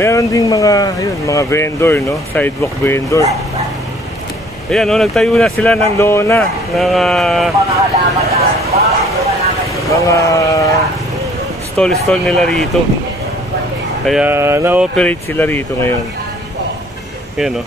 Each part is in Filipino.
Meron ding mga, ayun, mga vendor, no? Sidewalk vendor. Ayan, no? Nagtayo na sila ng lona ng mga stall nila rito. Kaya na-operate sila rito ngayon. Ayan, no?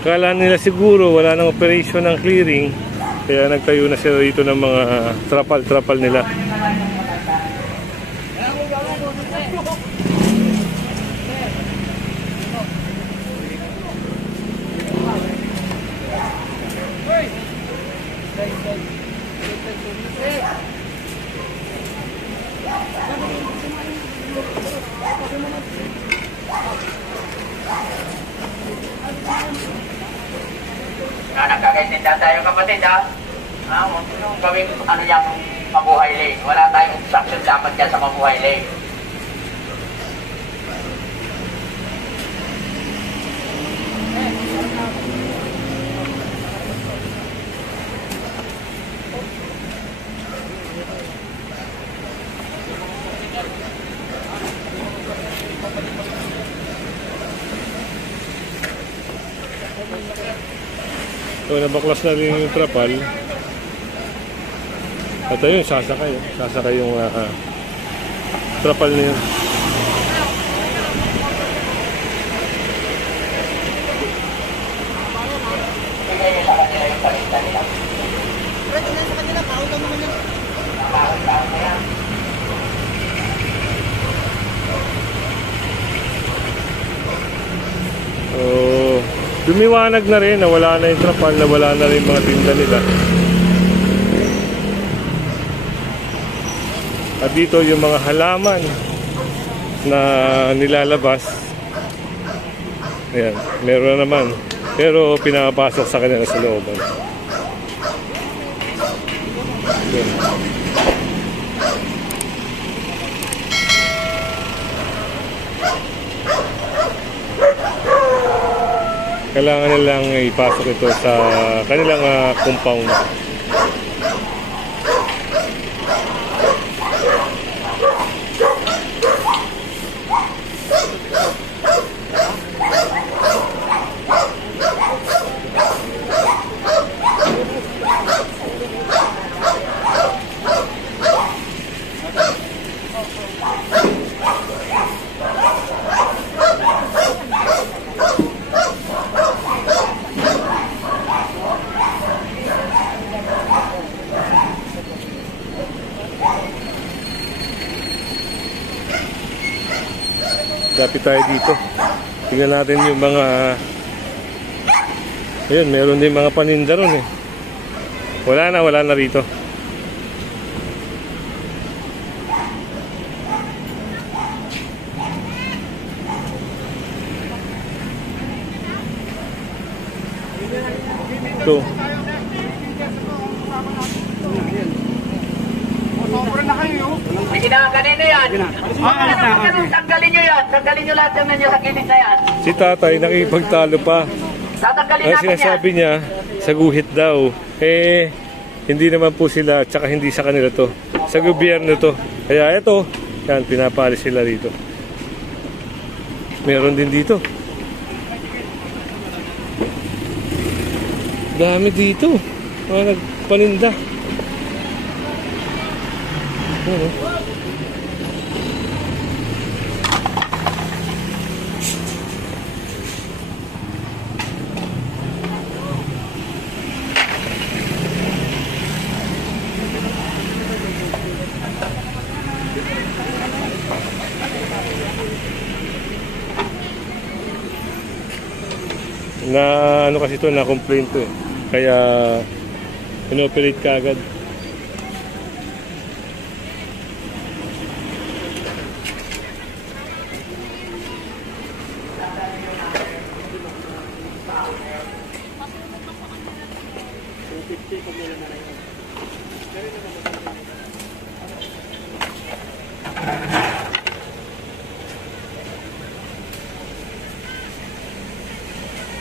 Kala nila siguro wala nang operation ng clearing, kaya nagtayo na sila dito ng mga trapal nila. Nagkakaitinda tayo kapatid ha. Gawin ano yung mabuhay lane. Wala tayong obstruction dapat dyan sa mabuhay lane. So, nabaklas na rin yung trapal. At ayun, sasakay yung trapal niya. Lumiwanag na rin, nawala na yung trapal, nawala na rin mga tinda nila. At dito yung mga halaman na nilalabas. Ayan, meron naman. Pero pinapasok sa kanila sa looban. Ayan. Kailangan nilang ipasok ito sa kanilang compound. Lapit tayo dito. Tingnan natin yung mga, ayun, meron din mga paninda ron eh. Wala na rito. Ito. May kinakakanino yan. Tanggalin nyo yan. Tanggalin nyo lahat yung sa kinis na yan. Si tatay nakipagtalo pa. Tatanggalin Ay, natin sinasabi yan. niya, sa guhit daw. Eh, hindi naman po sila, tsaka hindi sa kanila to. Sa gobyerno to. Kaya ito, yan, pinapalis sila rito. Meron din dito. Dami dito. Mga nagpaninda. Na ano kasi ito, na complaint to eh. Kaya inoperate ka agad.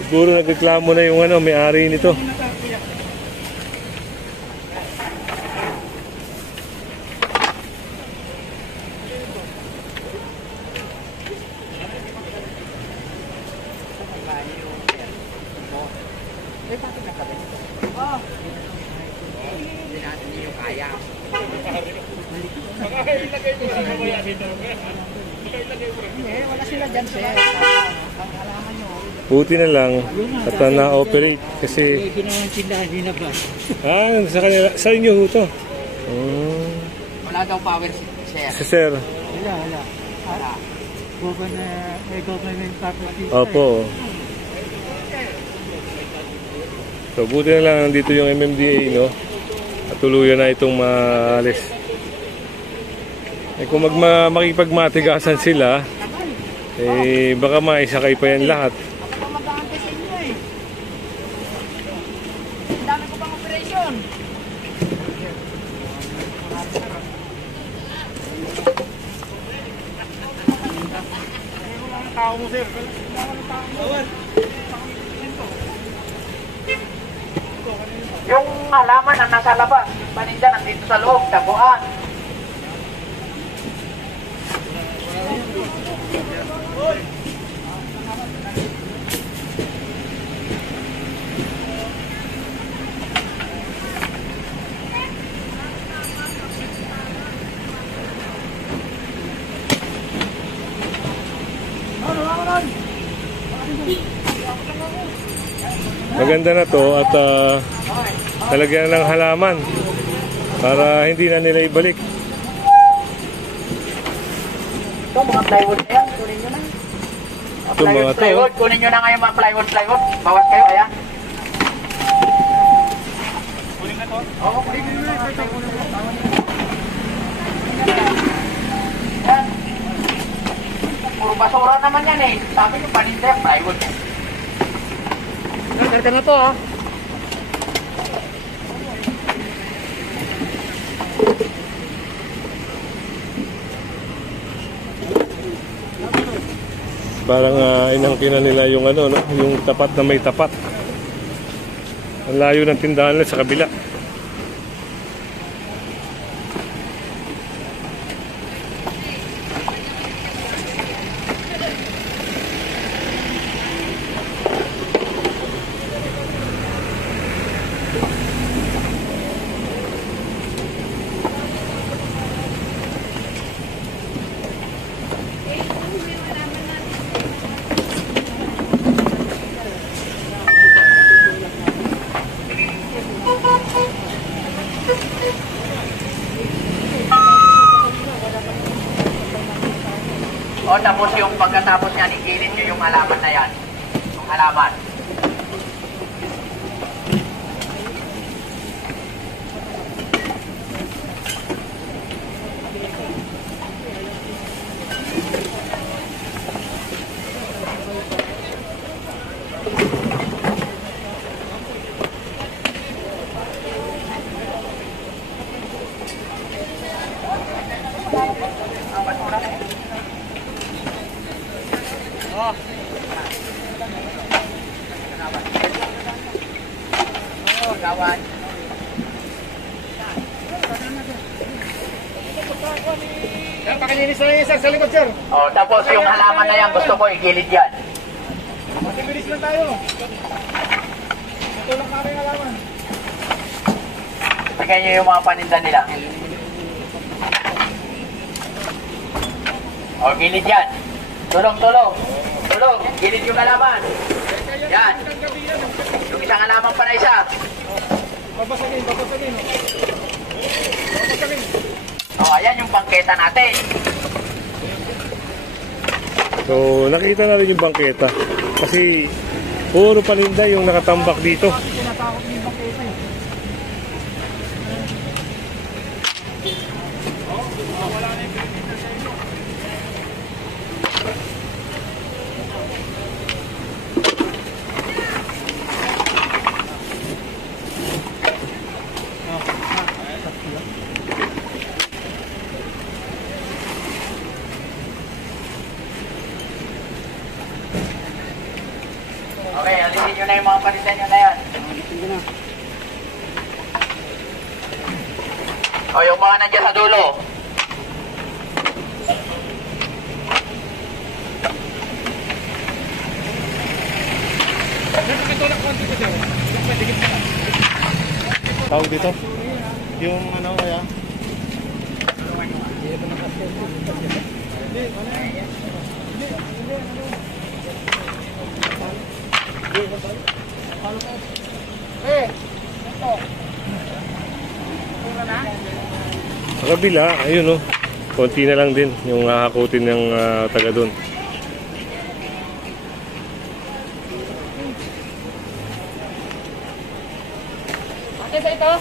Siguro nagreklamo na yung ano, may-ari nito. Wala sila dyan, sir. Pangalaman nyo. Buti na lang at na-operate kasi Ginawang tindahan, hinabas. sa kanila, sa inyo ho to. Wala daw power, sir. Si sir. Wala. Government property. Opo. So buti na lang nandito yung MMDA, no? At tuluyan na itong maalis. Eh kung makipagmatigasan sila, eh baka maisakay pa yan lahat. Ako pa mag-aantay sa inyo eh. Ang dami ko pang operasyon. Tao mo, sir. Yung halaman na nasa labas, paninda nandito sa loob, tabuan. Maganda na to at talagyan ng halaman para hindi na nila ibalik. Ito, mga plywood na yan, kunin nyo na. Ito mga to. Plywood, kunin nyo na ngayon mga plywood. Bawas kayo, ayan. Kunin na to? Oo, kunin nyo na. Yan. Puro basura naman yan eh. Sabi nyo, paninda, plywood. Ganda na to ah. Parang inangkinan nila yung ano, no? Yung tapat na may tapat. Ang layo ng tindahan nila sa kabila. O, tapos yung pagkatapos yan, igilid nyo yung halaman na yan. Yung halaman. Kawan. Pakilinis na yung isa sa likod, sir. O, tapos yung halaman na yan, gusto ko igilid yan. Matibilis lang tayo. Ito lang kami halaman. Tignan nyo yung mga paninda nila. O, gilid yan. Tulong. Gilid yung halaman. Yan. Yung isang halaman pa na isa. Babasagin. O, ayan yung bangketa natin. So nakita na rin yung bangketa. Kasi puro paninda yung nakatambak dito. Tinatakot niyo yung bakita eh. Okay, alisin na yung mga paninda nyo na yan. O, yung mga nandiyan sa dulo. Tawag dito? Yung ano kaya? Sa kabila, ayun oh. Konti na lang din yung hahakutin ng taga doon. Ate sa ito.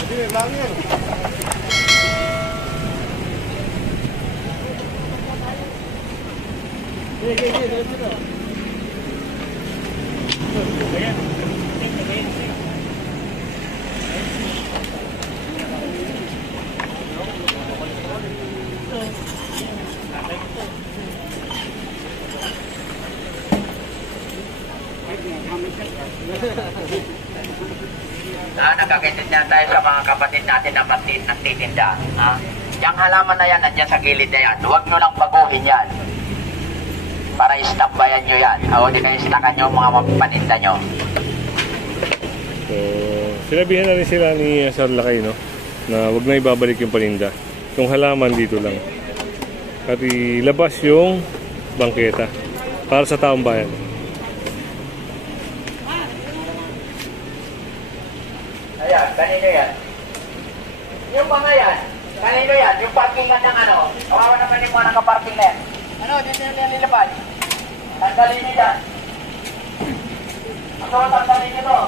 Hindi, lang yan. Nagkakaintindihan tayo sa mga kapatid natin na nagtitinda. Yung halaman na yan, nandyan sa gilid na yan. Huwag nyo lang baguhin yan. Para istambayan nyo yan. O di kayo sinakan nyo mga paninda nyo. So, sinabihan na rin sila ni Sir Lakay, no? Na huwag na ibabalik yung paninda. Yung halaman dito lang. At ilabas yung bangketa para sa taong bayan. Ayan, kanino yan? Yung mga yan, kanino yan? Yung parkingan ng ano? Kawawa naman yung mga nakaparking na yan. Ano, dito na nililipad. Tanggalin nyo yan. Ako, tanggalin nyo to.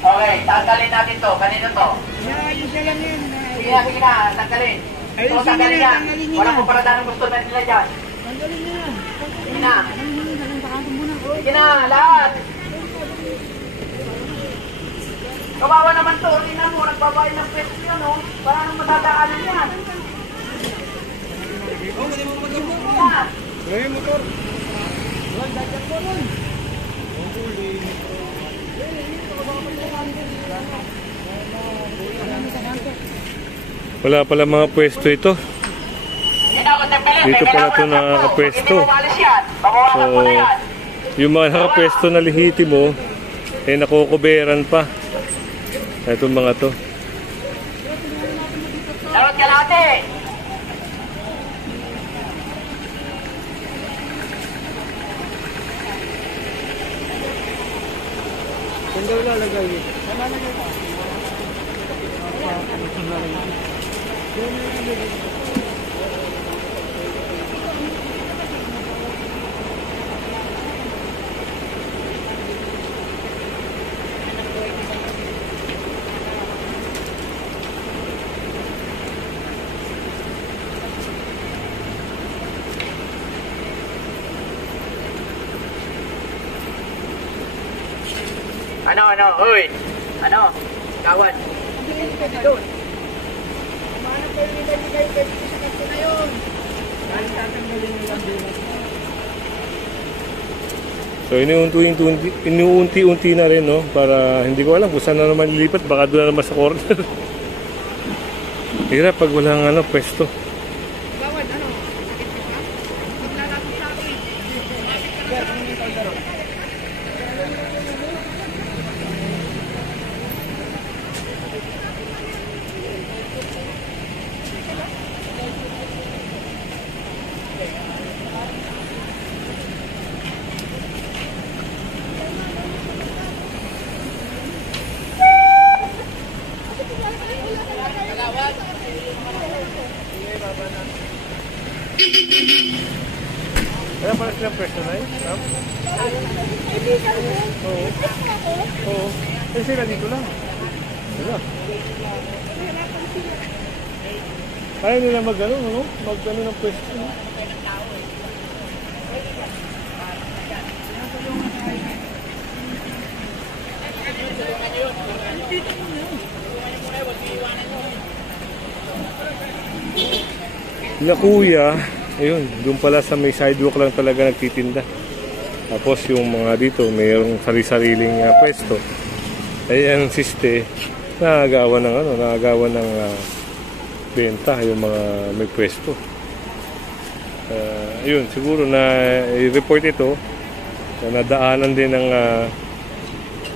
Okay, tanggalin natin to. Kanino to? Sige na, tanggalin. Ito, tanggalin yan. Walang puparadahan ng gusto na nila dyan. Sige na. Sige na, lahat. Kawawa naman to. Tingnan mo, nagbabayad ng pwesto yun, no? Para nang matadaanan yan. Ay, motor. Wala pala mga pwesto ito. Dito pala ito nakapwesto. So, yung mga nakapwesto na lehitimo, eh nakukuberan pa. Itong mga to. Darot ka late! Saan daw lalagay? Ano, uy! Ano? Kawan. Doon. Umanap kayo nila ni kayo sa kasi na yun. Dahil tatanggalin nyo lang din. So inuunti-unti na rin, no? Para hindi ko alam kung saan na naman lilipat. Baka doon na naman sa corner. Hirap pag walang ano, pwesto. Gawad, ano? Maglalapit sa akin. Lumapit ka lang. Kaya pala silang pwesto na yun? Oo. Oo. Eh sila dito lang. Sila. Kaya nila mag-ano, no? Mag-ano ng pwesto, no? Na kuya, ayun, doon pala sa may sidewalk lang talaga nagtitinda. Tapos yung mga dito, mayroong sari-sariling pwesto. Ay ang siste, nagagawa ng benta yung mga may pwesto. Ayun, siguro na i-report ito. Nadaanan din ng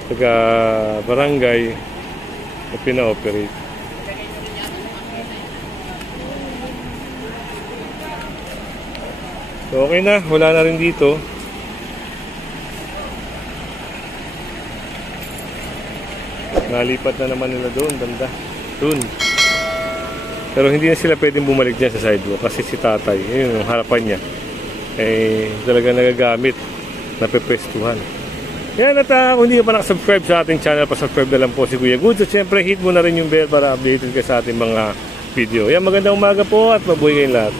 taga barangay na pina-operate. So okay na, wala na rin dito. Nalipat na naman nila doon, banda. Doon. Pero hindi na sila pwedeng bumalik dyan sa sidewalk kasi si tatay, yun yung harapan niya, eh talaga nagagamit, napepwestuhan. Kaya kung hindi ka pa nakasubscribe sa ating channel, pasubscribe na lang po si Kuya Goods. At syempre hit mo na rin yung bell para updated ka sa ating mga video. Yan, magandang umaga po at mabuhay kayong lahat.